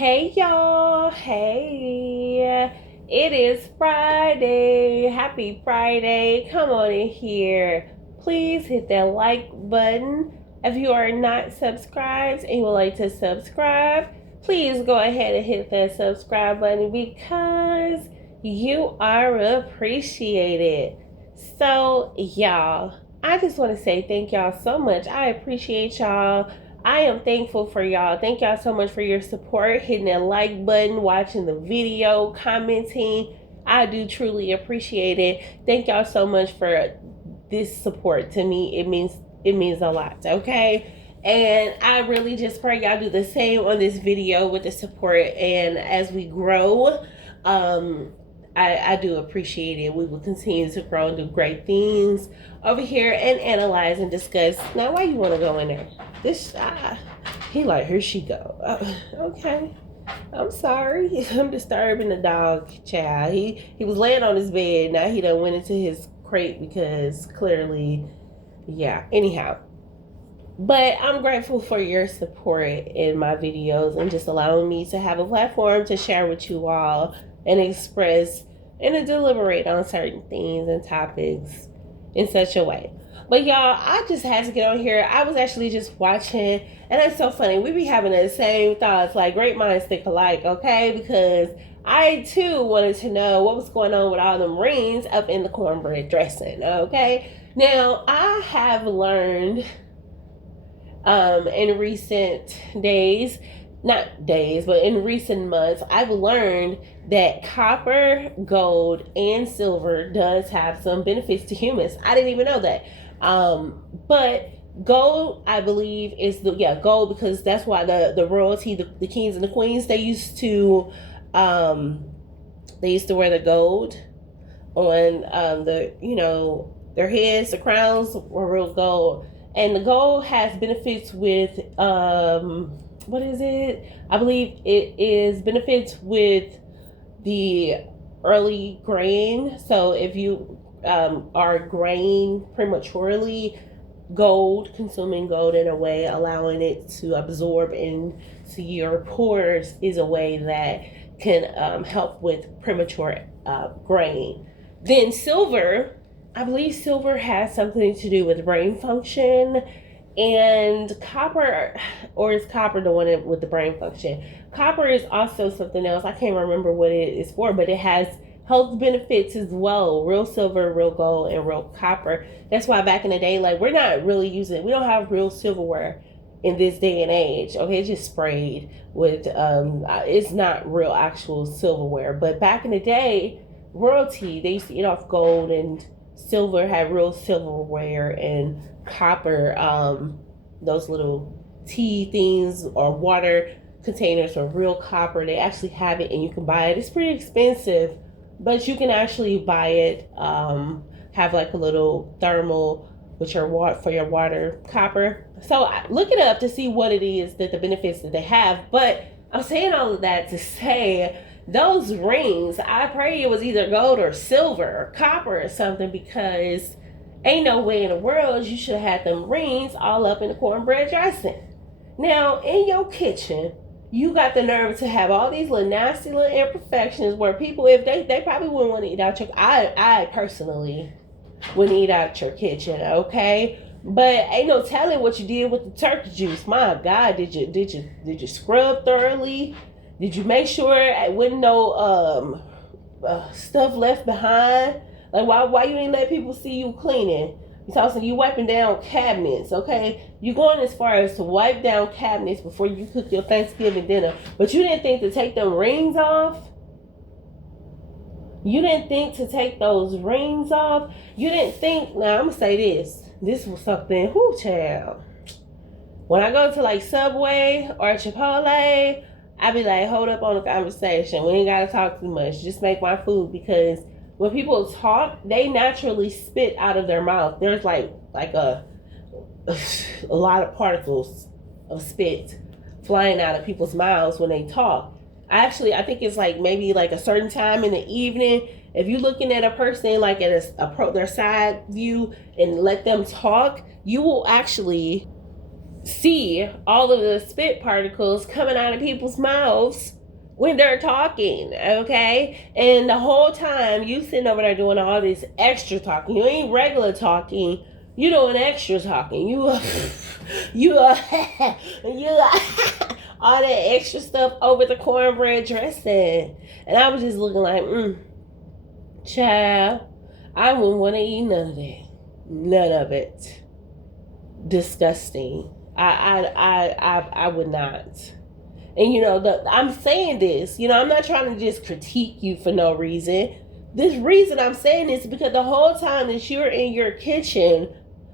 Hey y'all, hey, it is Friday. Happy Friday. Come on in here. Please hit that like button. If you are not subscribed and you would like to subscribe, please go ahead and hit that subscribe button because you are appreciated. So, y'all, I just want to say thank y'all so much. I appreciate y'all. I am thankful for y'all. Thank y'all so much for your support, hitting that like button, watching the video, commenting. I do truly appreciate it. Thank y'all so much for this support. To me, it means a lot, okay? And I really just pray y'all do the same on this video with the support. And as we grow, I do appreciate it. We will continue to grow and do great things over here and analyze and discuss. Now, why you want to go in there? He like, here she go. Okay. I'm sorry. I'm disturbing the dog child. He was laying on his bed. Now he done went into his crate because clearly, yeah. Anyhow, but I'm grateful for your support in my videos and just allowing me to have a platform to share with you all and express and to deliberate on certain things and topics in such a way. But y'all, I just had to get on here. I was actually just watching, and it's so funny. We be having the same thoughts, like great minds think alike, okay? Because I too wanted to know what was going on with all them rings up in the cornbread dressing, okay? Now, I have learned in recent days, not days, but in recent months, I've learned that copper, gold, and silver does have some benefits to humans. I didn't even know that. But gold, I believe, is gold, because that's why the royalty, the kings and the queens, they used to wear the gold on their heads. The crowns were real gold, and the gold has benefits with what is it? I believe it is benefits with the early grain. So if you are graying prematurely, consuming gold in a way, allowing it to absorb into your pores, is a way that can help with premature graying. Then silver, I believe silver has something to do with brain function. And copper, or is copper the one with the brain function? Copper is also something else. I can't remember what it is for, but it has health benefits as well. Real silver, real gold, and real copper. That's why back in the day, like, we don't have real silverware in this day and age. Okay, it's just sprayed with, it's not real actual silverware. But back in the day, royalty, they used to eat off gold, and silver had real silverware, and copper, those little tea things or water containers are real copper. They actually have it and you can buy it. It's pretty expensive, but you can actually buy it. Have like a little thermal with your water copper. So look it up to see what it is, that the benefits that they have. But I'm saying all of that to say, those rings, I pray it was either gold or silver or copper or something, because ain't no way in the world you should have had them rings all up in the cornbread dressing. Now, in your kitchen, you got the nerve to have all these little nasty little imperfections where people, if they probably wouldn't want to eat out your, I personally wouldn't eat out your kitchen, okay? But ain't no telling what you did with the turkey juice. My God, did you scrub thoroughly? Did you make sure it wasn't no stuff left behind? Like, why you ain't let people see you cleaning? You wiping down cabinets, okay? You going as far as to wipe down cabinets before you cook your Thanksgiving dinner. But you didn't think to take them rings off? You didn't think to take those rings off? You didn't think, now I'm going to say this. This was something, whoo, child. When I go to like Subway or Chipotle, I be like, hold up on the conversation. We ain't got to talk too much. Just make my food, because when people talk, they naturally spit out of their mouth. There's like a lot of particles of spit flying out of people's mouths when they talk. I think it's like maybe like a certain time in the evening. If you're looking at a person like at their side view and let them talk, you will actually see all of the spit particles coming out of people's mouths when they're talking, okay? And the whole time you sitting over there doing all this extra talking. You ain't regular talking. You doing extra talking. You all that extra stuff over the cornbread dressing. And I was just looking like, child, I wouldn't want to eat none of that. None of it. Disgusting. I would not. And I'm saying this. I'm not trying to just critique you for no reason. This reason I'm saying this is because the whole time that you're in your kitchen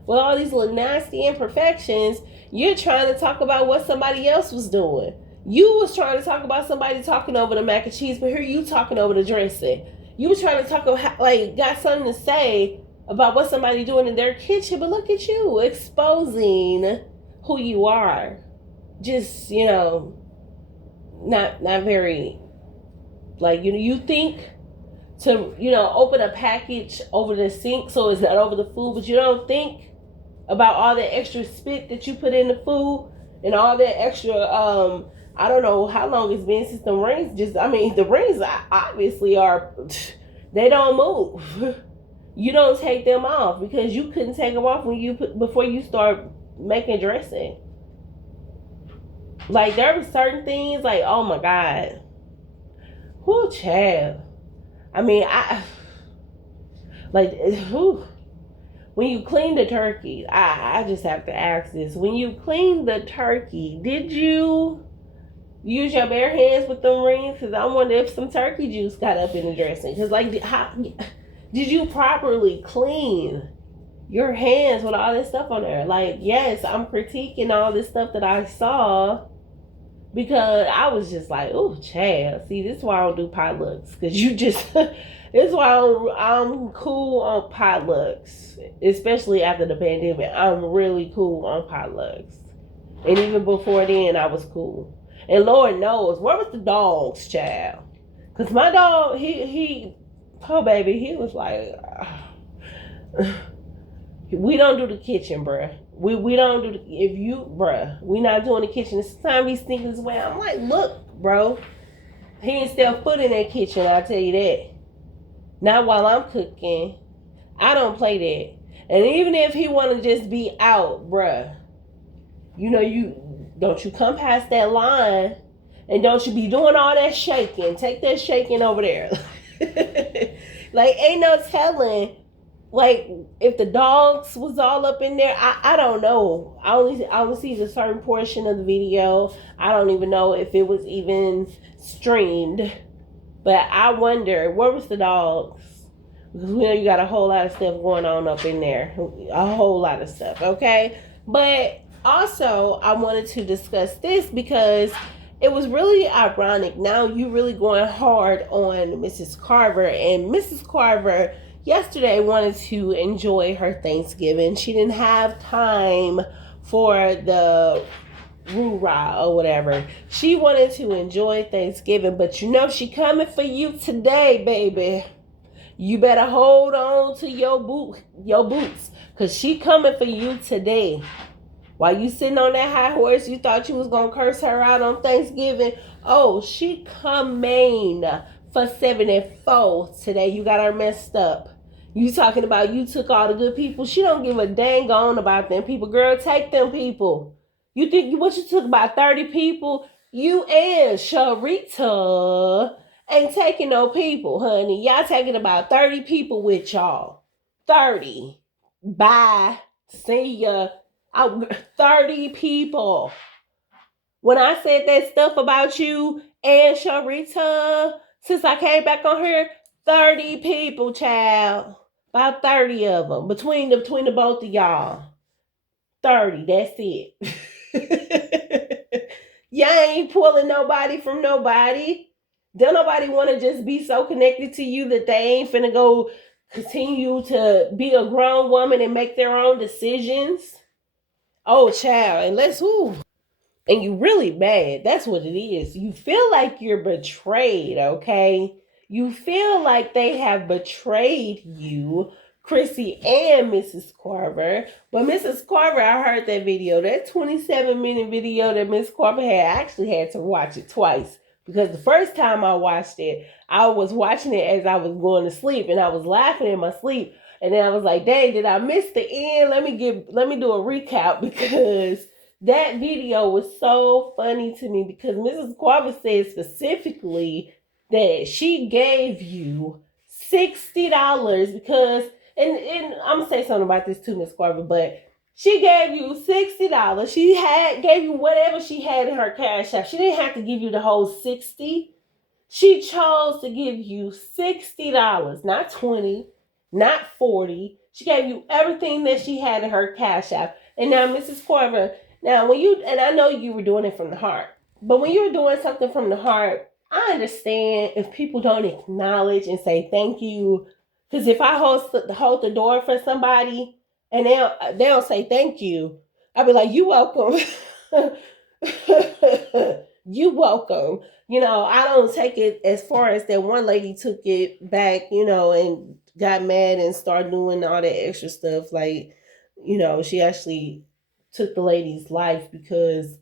with all these little nasty imperfections, you're trying to talk about what somebody else was doing. You was trying to talk about somebody talking over the mac and cheese, but here you talking over the dressing. You was trying to talk about, got something to say about what somebody doing in their kitchen, but look at you exposing who you are. Just, not very, you think to, open a package over the sink so it's not over the food, but you don't think about all the extra spit that you put in the food and all that extra, I don't know how long it's been since the rings the rings obviously are, they don't move. You don't take them off because you couldn't take them off before you start making dressing. There were certain things oh my God. Whoo, child. When you clean the turkey, I just have to ask this. When you clean the turkey, did you use your bare hands with them rings? Because I wonder if some turkey juice got up in the dressing. Because did you properly clean your hands with all this stuff on there? Yes, I'm critiquing all this stuff that I saw because I was just like, oh, Chad, see, this is why I don't do potlucks. Because this is why I'm cool on potlucks, especially after the pandemic. I'm really cool on potlucks. And even before then, I was cool. And Lord knows, where was the dogs, child? Because my dog, oh baby, he was like, we don't do the kitchen, bruh. We don't do we not doing the kitchen. This time he's thinking this way. I'm like, look, bro, he ain't step foot in that kitchen, I'll tell you that. Not while I'm cooking. I don't play that. And even if he want to just be out, bruh, don't you come past that line and don't you be doing all that shaking. Take that shaking over there. Ain't no telling. If the dogs was all up in there, I don't know. I only see the certain portion of the video. I don't even know if it was even streamed. But I wonder, where was the dogs? Because we know you got a whole lot of stuff going on up in there. A whole lot of stuff, okay? But also, I wanted to discuss this because it was really ironic. Now you really going hard on Mrs. Carver. And Mrs. Carver yesterday wanted to enjoy her Thanksgiving. She didn't have time for the rah or whatever. She wanted to enjoy Thanksgiving, but she coming for you today, baby. You better hold on to your boots, because she coming for you today. While you sitting on that high horse, you thought you was gonna curse her out on Thanksgiving. Oh, she coming for 74 today. You got her messed up. You talking about you took all the good people. She don't give a dang on about them people. Girl, take them people. You think what you took about 30 people? You and Sharita ain't taking no people, honey. Y'all taking about 30 people with y'all. 30. Bye. See ya. 30 people. When I said that stuff about you and Sharita, since I came back on here, 30 people, child. About 30 of them. Between the both of y'all. 30, that's it. Y'all ain't pulling nobody from nobody. Don't nobody want to just be so connected to you that they ain't finna go continue to be a grown woman and make their own decisions. Oh, child, and you really mad. That's what it is. You feel like you're betrayed, okay? You feel like they have betrayed you, Chrissy and Mrs. Carver. But Mrs. Carver, I heard that video. That 27-minute video that Miss Carver had, I actually had to watch it twice. Because the first time I watched it, I was watching it as I was going to sleep, and I was laughing in my sleep. And then I was like, dang, did I miss the end? Let me do a recap, because that video was so funny to me, because Mrs. Carver said specifically that she gave you $60 because, and I'm gonna say something about this too, Miss Carver, but she gave you $60. She gave you whatever she had in her cash app. She didn't have to give you the whole 60. She chose to give you $60, not 20, not 40. She gave you everything that she had in her cash app. And now, Mrs. Carver, now and I know you were doing it from the heart, but when you're doing something from the heart, I understand if people don't acknowledge and say thank you. Because if I hold the door for somebody and they don't say thank you, I'll be like, you welcome. You welcome. I don't take it as far as that one lady took it back, and got mad and started doing all that extra stuff. Like, she actually took the lady's life because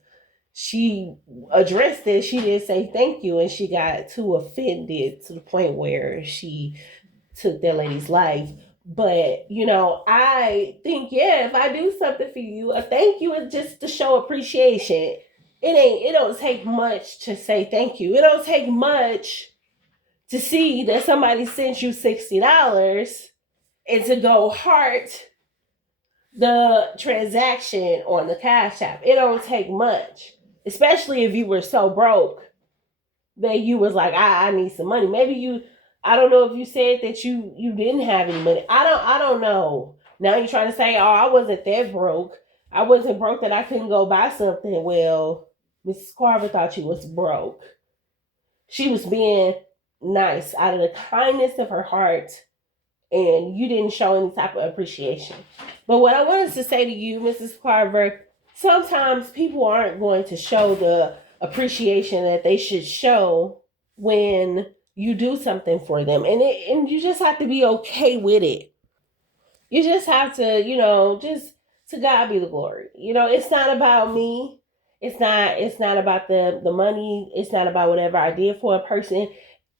she addressed it. She didn't say thank you, and she got too offended to the point where she took that lady's life. But I think, yeah, if I do something for you, a thank you is just to show appreciation. It don't take much to say thank you. It don't take much to see that somebody sent you $60 and to go heart the transaction on the Cash App. It don't take much, especially if you were so broke that you was like, I need some money. Maybe I don't know if you said that you didn't have any money. I don't know. Now you're trying to say, oh, I wasn't that broke. I wasn't broke that I couldn't go buy something. Well, Mrs. Carver thought you was broke. She was being nice out of the kindness of her heart, and you didn't show any type of appreciation. But what I wanted to say to you, Mrs. Carver, sometimes people aren't going to show the appreciation that they should show when you do something for them, and you just have to be okay with it. You just have to, just to God be the glory. It's not about me. It's not about the money. It's not about whatever I did for a person.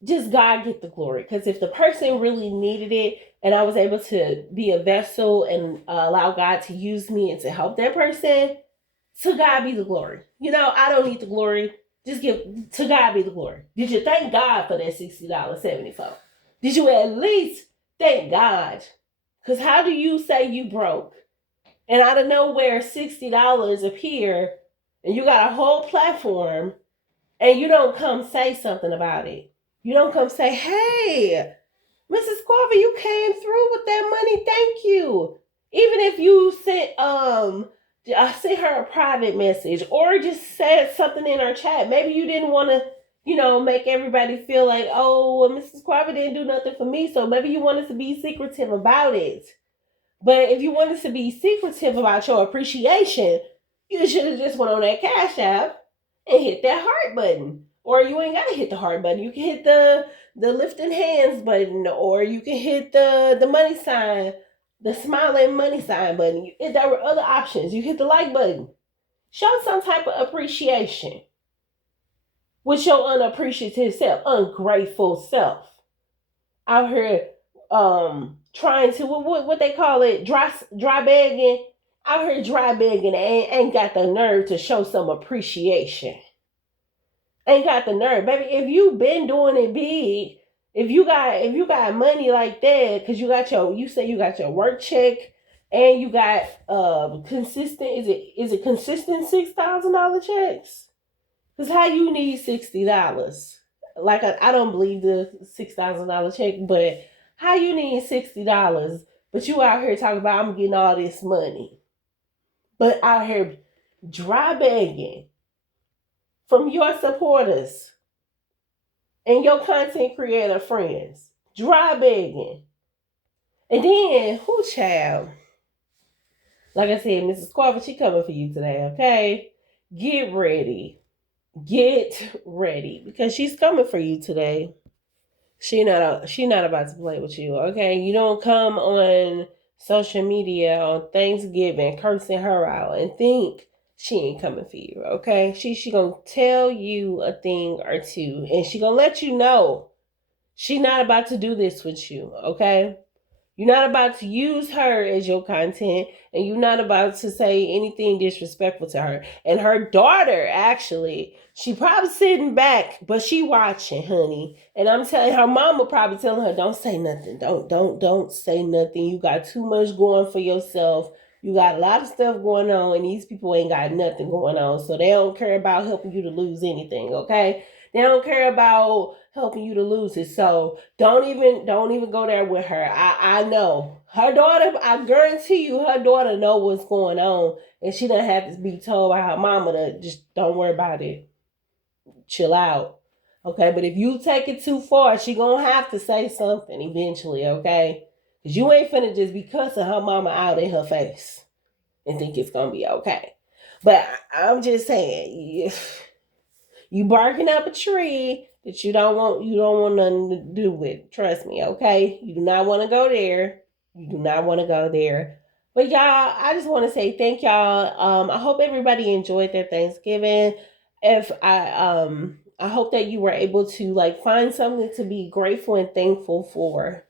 Just God get the glory. Because if the person really needed it and I was able to be a vessel and allow God to use me and to help that person, to God be the glory. I don't need the glory. Just give to God be the glory. Did you thank God for that $60.74? Did you at least thank God? Because how do you say you broke and out of nowhere $60 appear and you got a whole platform and you don't come say something about it? You don't come say, hey, Mrs. Carver, you came through with that money. Thank you. Even if you sent her a private message or just said something in her chat. Maybe you didn't want to, make everybody feel like, oh, well, Mrs. Carver didn't do nothing for me. So maybe you wanted to be secretive about it. But if you wanted to be secretive about your appreciation, you should have just went on that Cash App and hit that heart button. Or you ain't got to hit the heart button. You can hit the lifting hands button, or you can hit the money sign, the smiling money sign button. There were other options. You hit the like button. Show some type of appreciation with your unappreciative self, ungrateful self. Out here trying to, what they call it, dry begging. Out here dry begging and ain't got the nerve to show some appreciation. Ain't got the nerve, baby. If you been doing it big, if you got money like that, because you say you got your work check and you got consistent, is it consistent $6,000 checks? Because how you need $60? Like I don't believe the $6,000 check, but how you need $60? But you out here talking about I'm getting all this money, but out here dry begging from your supporters and your content creator friends, dry begging. And then, who child? Like I said, Mrs. Carver, she coming for you today, okay? Get ready. Get ready, because she's coming for you today. She not about to play with you, okay? You don't come on social media on Thanksgiving cursing her out and think she ain't coming for you, okay? She gonna tell you a thing or two, and she gonna let you know she not about to do this with you, okay? You're not about to use her as your content, and you're not about to say anything disrespectful to her. And her daughter, actually, she probably sitting back, but she watching, honey. And I'm telling her mama probably telling her, don't say nothing. Don't say nothing. You got too much going for yourself. You got a lot of stuff going on, and these people ain't got nothing going on. So they don't care about helping you to lose anything, okay? They don't care about helping you to lose it. So don't even go there with her. I know. Her daughter, I guarantee you her daughter know what's going on. And she doesn't have to be told by her mama to just don't worry about it. Chill out. Okay, but if you take it too far, she gonna have to say something eventually, okay? Cause you ain't finna just be cussing her mama out in her face and think it's gonna be okay. But I'm just saying, you barking up a tree that you don't want nothing to do with. Trust me, okay? You do not want to go there. You do not want to go there. But y'all, I just want to say thank y'all. I hope everybody enjoyed their Thanksgiving. If I hope that you were able to like find something to be grateful and thankful for.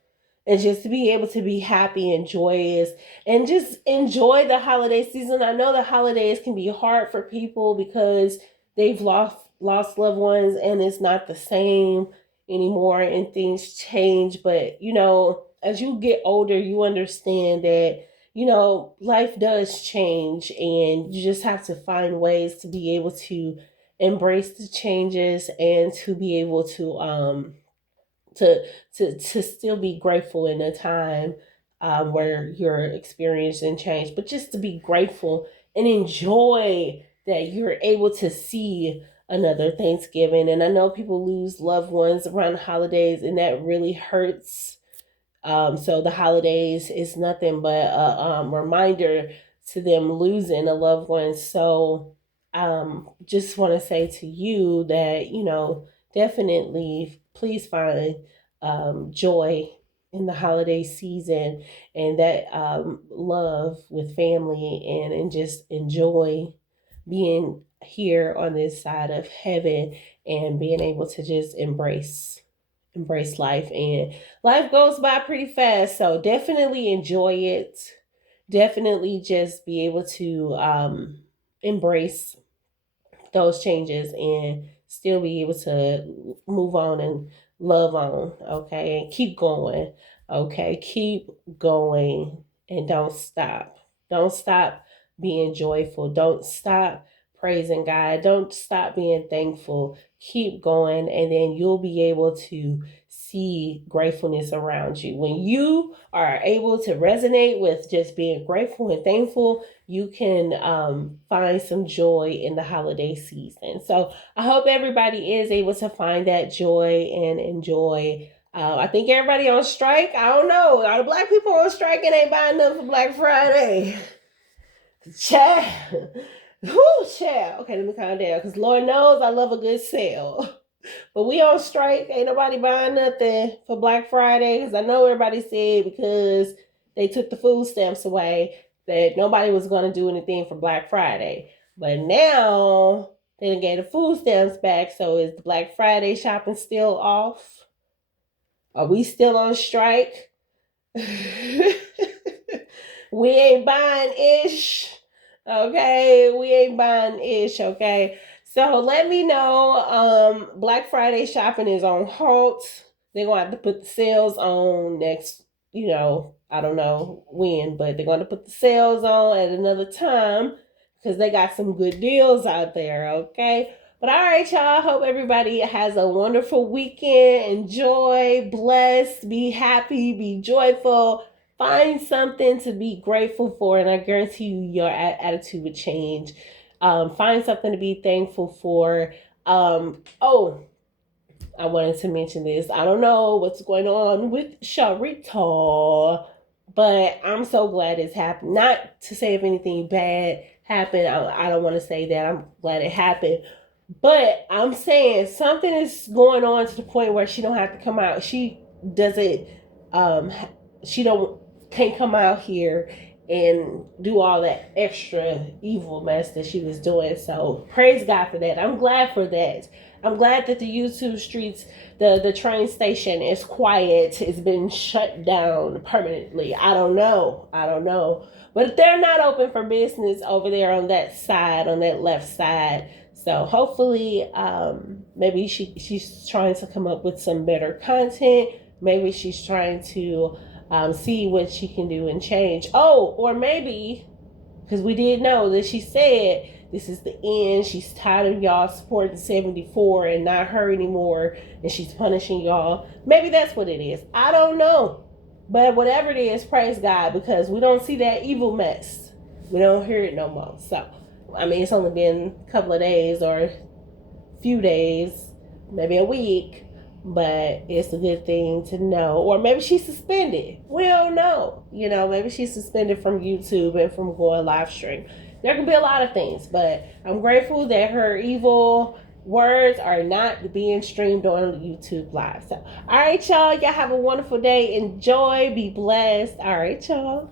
And just to be able to be happy and joyous and just enjoy the holiday season. I know the holidays can be hard for people because they've lost loved ones and it's not the same anymore and things change. But as you get older, you understand that life does change, and you just have to find ways to be able to embrace the changes and to be able to still be grateful in a time where you're experiencing change, but just to be grateful and enjoy that you're able to see another Thanksgiving. And I know people lose loved ones around the holidays, and that really hurts. So the holidays is nothing but a reminder to them losing a loved one. So just want to say to you that, definitely please find joy in the holiday season, and that love with family, and just enjoy being here on this side of heaven and being able to just embrace life. And life goes by pretty fast, so definitely enjoy it. Definitely just be able to embrace those changes and still be able to move on and love on, okay, and keep going, okay, keep going, and don't stop being joyful, don't stop praising God, don't stop being thankful, keep going, and then you'll be able to see gratefulness around you. When you are able to resonate with just being grateful and thankful, you can find some joy in the holiday season. So I hope everybody is able to find that joy and enjoy. I think everybody on strike. I don't know. Are the black people on strike and ain't buying nothing for Black Friday? Child. Whoo, child. Okay, let me calm down because Lord knows I love a good sale. But we on strike. Ain't nobody buying nothing for Black Friday because I know everybody said because they took the food stamps away that nobody was going to do anything for Black Friday. But now they done gave the food stamps back. So is the Black Friday shopping still off? Are we still on strike? We ain't buying ish. Okay, we ain't buying ish. Okay, so let me know. Black Friday shopping is on halt. They're gonna have to put the sales on next. I don't know when, but they're gonna put the sales on at another time because they got some good deals out there. Okay. But all right, y'all. Hope everybody has a wonderful weekend. Enjoy, blessed, be happy, be joyful. Find something to be grateful for, and I guarantee you your attitude would change. Find something to be thankful for. Oh, I wanted to mention this. I don't know what's going on with Sharita, but I'm so glad it's happened. Not to say if anything bad happened. I don't want to say that. I'm glad it happened. But I'm saying something is going on to the point where she don't have to come out. She doesn't. Um, she don't can't come out here and do all that extra evil mess that she was doing. So praise God for that. I'm glad for that. I'm glad that the YouTube streets, the train station is quiet. It's been shut down permanently. I don't know. I don't know. But they're not open for business over there on that side, on that left side. So hopefully, maybe she's trying to come up with some better content. Maybe she's trying to see what she can do and change. Oh, or maybe because we did know that she said this is the end. She's tired of y'all supporting 74 and not her anymore, and she's punishing y'all. Maybe that's what it is. I don't know. But whatever it is, praise God, because we don't see that evil mess. We don't hear it no more. So, I mean, it's only been a couple of days or a few days, maybe a week, but it's a good thing to know. Or maybe she's suspended. We don't know. You know, maybe she's suspended from YouTube and from going live stream. There can be a lot of things, but I'm grateful that her evil words are not being streamed on YouTube Live. So, all right, y'all. Y'all have a wonderful day. Enjoy. Be blessed. All right, y'all.